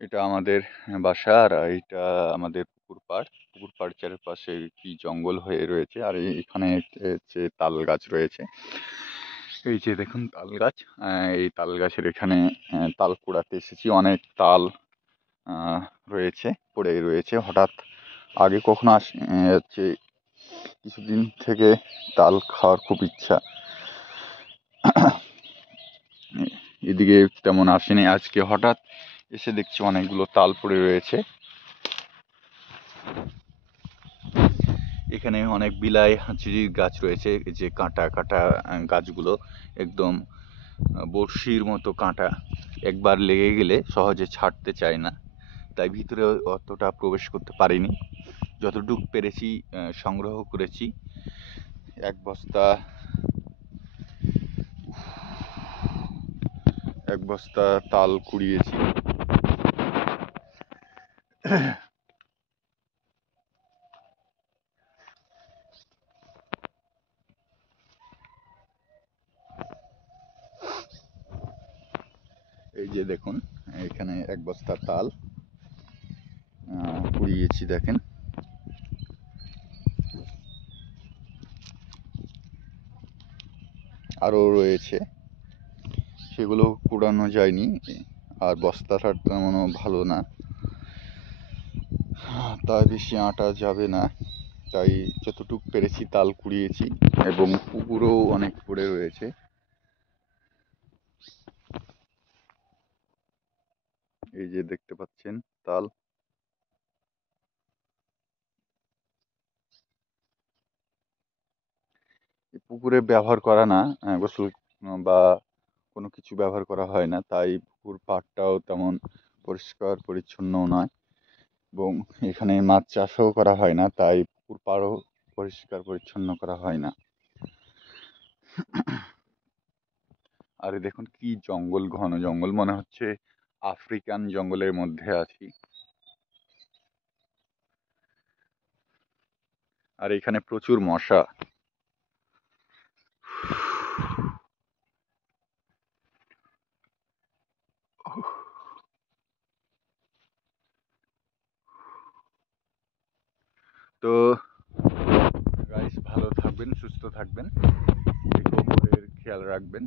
এটা আমাদের বাসা, আর এইটা আমাদের পুকুর পাড়। পুকুর পাড় চারপাশে কি জঙ্গল হয়ে রয়েছে, আর এখানে হচ্ছে তাল গাছ রয়েছে। এই যে দেখুন তাল গাছ, এই তাল গাছের এখানে তাল কুড়াতে এসেছি। অনেক তাল আহ, রয়েছে, পড়ে রয়েছে। হঠাৎ আগে কখনো হচ্ছে কিছুদিন থেকে তাল খাওয়ার খুব ইচ্ছা। এদিকে তেমন আসেনি, আজকে হঠাৎ এসে দেখছি অনেকগুলো তাল পড়ে রয়েছে। এখানে অনেক বিলাই হাঁচির গাছ রয়েছে, এই যে কাঁটা কাঁটা গাছগুলো, একদম বড়শির মতো কাঁটা। একবার লেগে গেলে সহজে ছাড়তে চায় না, তাই ভিতরে অতটা প্রবেশ করতে পারিনি। যতটুকু পেরেছি সংগ্রহ করেছি। এক বস্তা তাল কুড়িয়েছি। এই যে দেখুন, এখানে এক বস্তা তাল কুড়িয়েছি, দেখেন। আরও রয়েছে, সেগুলো কুড়ানো যায়নি। আর বস্তাটা তেমনও ভালো না, তাই বেশি আটা যাবে না, তাই যতটুকু পেরেছি তাল কুড়িয়েছি। এবং পুকুরও অনেক পড়ে রয়েছে। এই যে দেখতে পাচ্ছেন তাল। পুকুরে ব্যবহার করা না, গোসল বা কোনো কিছু ব্যবহার করা হয় না, তাই পুকুর পাড়টাও তেমন পরিষ্কার পরিচ্ছন্ন নয়। এবং এখানে মাছ চাষও করা হয় না, তাই পুকুর পাড়ও পরিষ্কার পরিচ্ছন্ন করা হয় না। আর এই দেখুন কি জঙ্গল, ঘন জঙ্গল, মনে হচ্ছে আফ্রিকান জঙ্গলের মধ্যে আছি। আর এখানে প্রচুর মশা। তো গাইস, ভালো থাকবেন, সুস্থ থাকবেন, একে অপরের খেয়াল রাখবেন,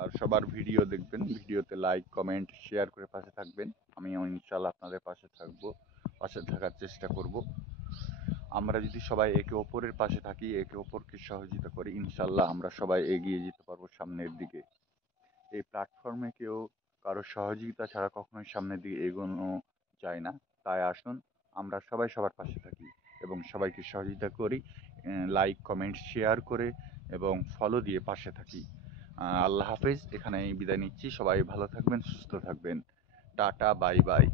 আর সবার ভিডিও দেখবেন। ভিডিওতে লাইক কমেন্ট শেয়ার করে পাশে থাকবেন। আমিও ইনশাল্লাহ আপনাদের পাশে থাকবো, পাশে থাকার চেষ্টা করব। আমরা যদি সবাই একে অপরের পাশে থাকি, একে অপরকে সহযোগিতা করি, ইনশাল্লাহ আমরা সবাই এগিয়ে যেতে পারবো সামনের দিকে। এই প্ল্যাটফর্মে কেউ কারো সহযোগিতা ছাড়া কখনোই সামনের দিকে এগোনো যায় না। তাই আসুন আমরা সবাই সবার পাশে থাকি এবং সবাইকে সহযোগিতা করি, লাইক কমেন্ট শেয়ার করে এবং ফলো দিয়ে পাশে থাকি। আল্লাহ হাফেজ, এখানেই বিদায় নিচ্ছি। সবাই ভালো থাকবেন, সুস্থ থাকবেন। Tata, bye bye.